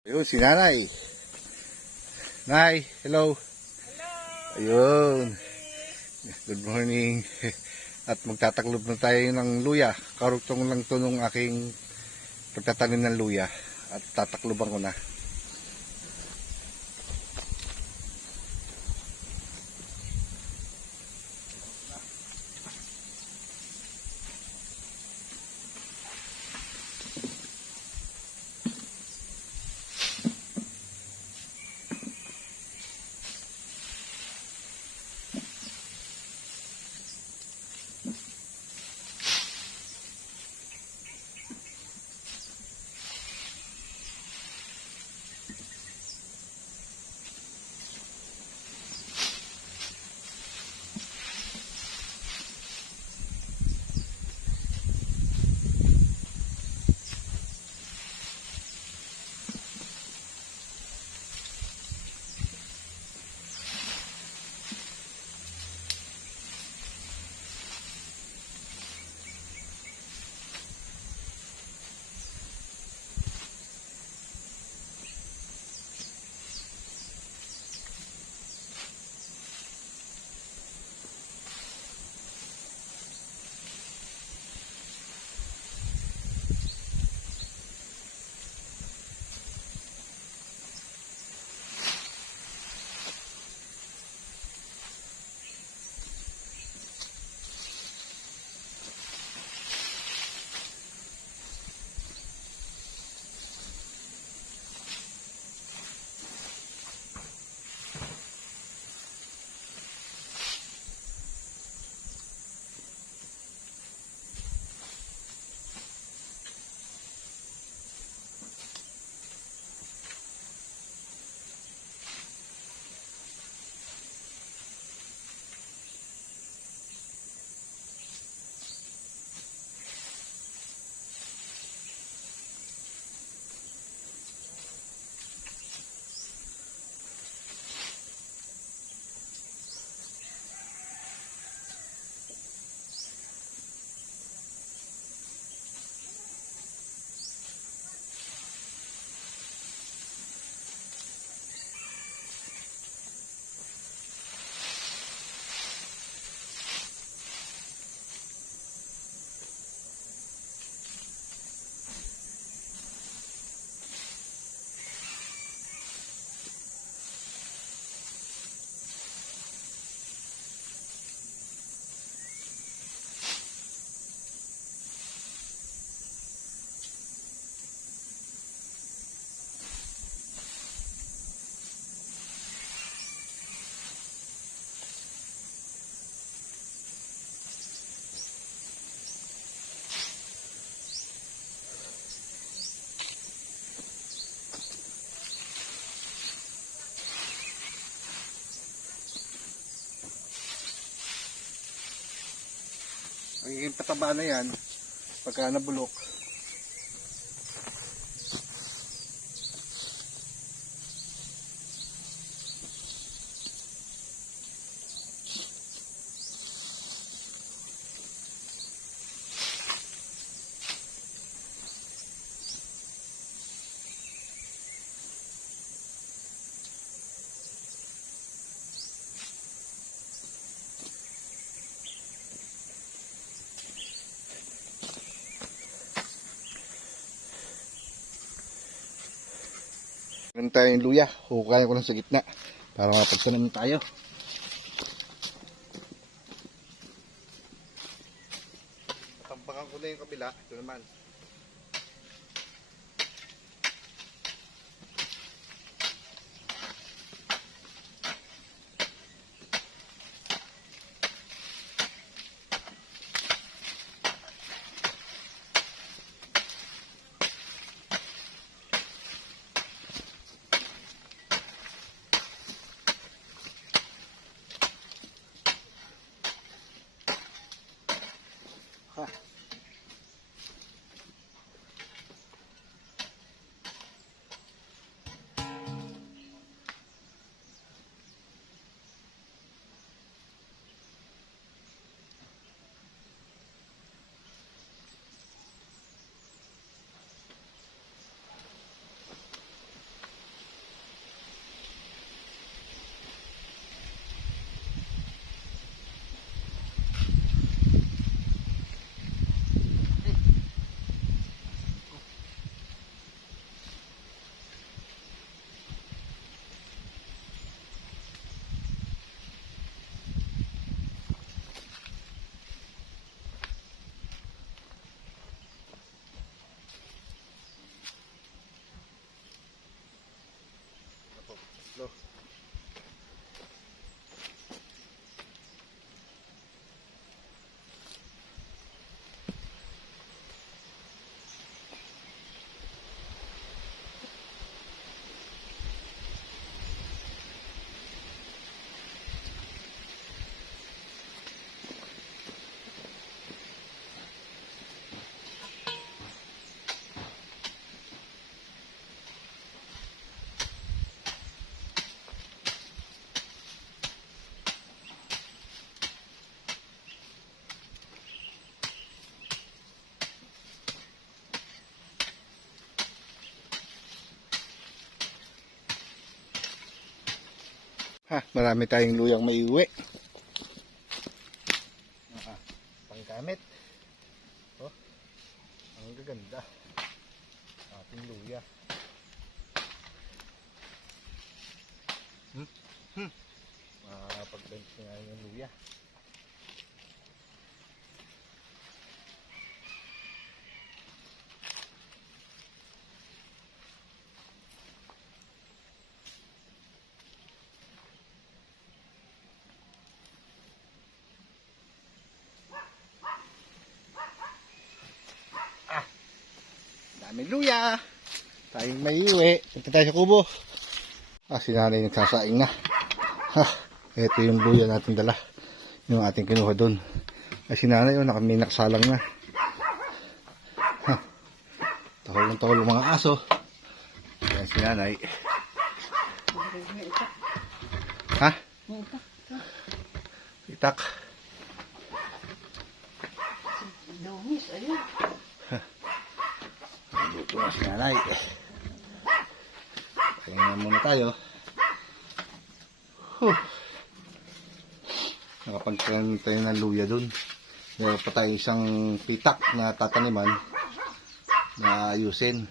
Ayun, si Nanay. Nay, hello. Hello! Ayun. Good morning. At magtataklob na tayo ng luya. Karugtong lang to nung aking pagtatanim ng luya. At tatakloban ko na. Magiging pataba na yan pagka nabulok. Meron tayong luya. Hukayan ko lang sa gitna para mapagtanim tayo. Tampakan ko na yung kabila. Ito naman. tatlo. Marami tayong luyang maiuwi. Panggamit. Oh, ang gaganda. Ating luya. Pag-bench nga yung luya. Daming luya. Tayong may iwi. Punta tayo sa kubo. Si nanay nagsasaing na. Ito yung luya natin dala. Yung ating kinuha doon. Si nanay may nakasalang na. Tahol ng tahol mga aso. Ayan si nanay. Itak. Dungis, ayun. Luto na si nanay. Kaya muna tayo. Nakapagtanim tayo ng luya dun. Meron pa tayo isang pitak na tataniman na ayusin.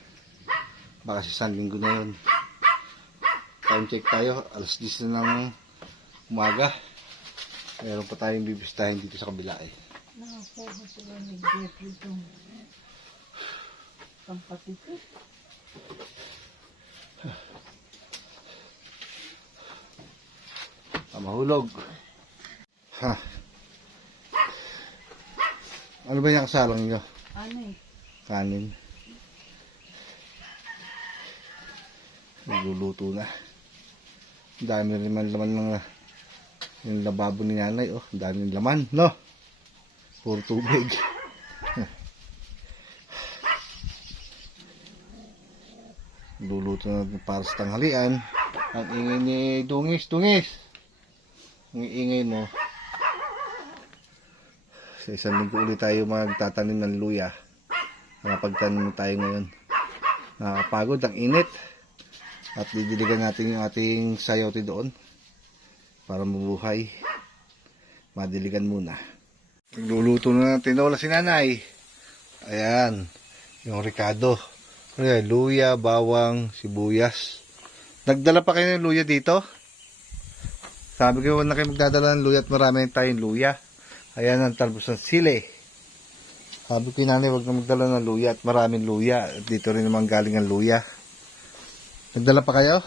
Baka sa isang linggo na yun. Time check tayo. Alas 10 na ng umaga. Meron pa tayong bibistahin dito sa kabila eh. Nakakuha sila ni Jeffrey itong pampatito. Mahulog. Ano ba yung kasalang nyo? Ano eh? Kanin. Nagluluto na. Ang dami rin man laman ng yung lababo ni nanay. Oh, ang dami laman, no? Puro tubig. Luluto na para sa tanghalian. Ang ingay ni Dungis. Ang ingay mo. Sa isang linggo ulit tayo magtatanim ng luya. Nakapagtanim tayo ngayon. Nakapagod, ang init. At didiligan natin yung ating sayote doon. Para mabuhay. Madiligan muna. Nagluluto na ng tinola si nanay. Ayan. Yung ricado. Ayan, luya, bawang, sibuyas. Nagdala pa kayo ng luya dito? Sabi ko na kayo magdadala ng luya at marami tayong luya. Ayan ang talbos ng sili. Sabi ko nanay wag na magdala ng luya at maraming luya. At dito rin naman galing ang luya. Nagdala pa kayo?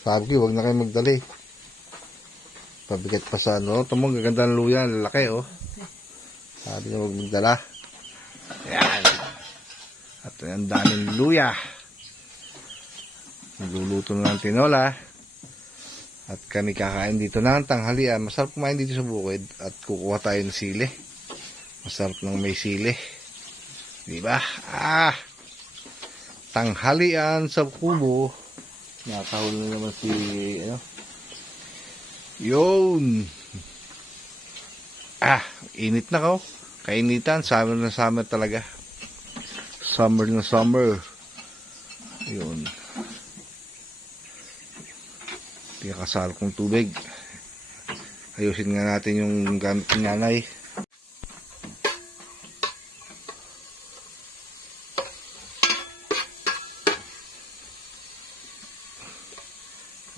Sabi ko wag na kayo magdala eh. Pabigat pa sa ano. Ito mo gaganda ng luya. Lalaki oh. Sabi niya wag magdala. Ayan. At ang daming luya. Nagluluto na ng tinola. At kami kakain dito ng tanghalian. Masarap kumain dito sa bukid. At kukuha tayo ng sili. Masarap ng may sili. Diba? Tanghalian sa kubo. Nakahul na naman si yun. Init na ko. Kainitan. Summer na summer talaga. Summer na summer. Yun. Pinakasal kong tubig. Ayusin nga natin yung gamit ng nanay.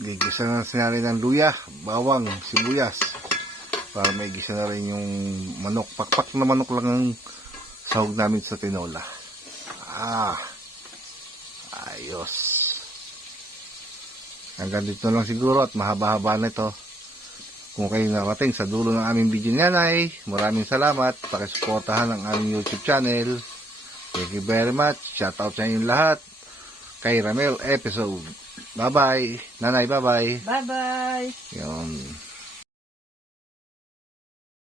Gigisa na si nanay ng luya, bawang, sibuyas. Para may gisa na rin yung manok. Pakpak na manok lang ang sahog namin sa tinola. Ayos. Hanggang dito lang siguro at mahaba-haba na ito. Kung kayo narating sa dulo ng aming video ni Nanay, maraming salamat. Pakisuportahan ang aming YouTube channel. Thank you very much. Shoutout sa inyong lahat. Kay Ramel episode. Bye-bye. Nanay, bye-bye. Bye-bye. Yun.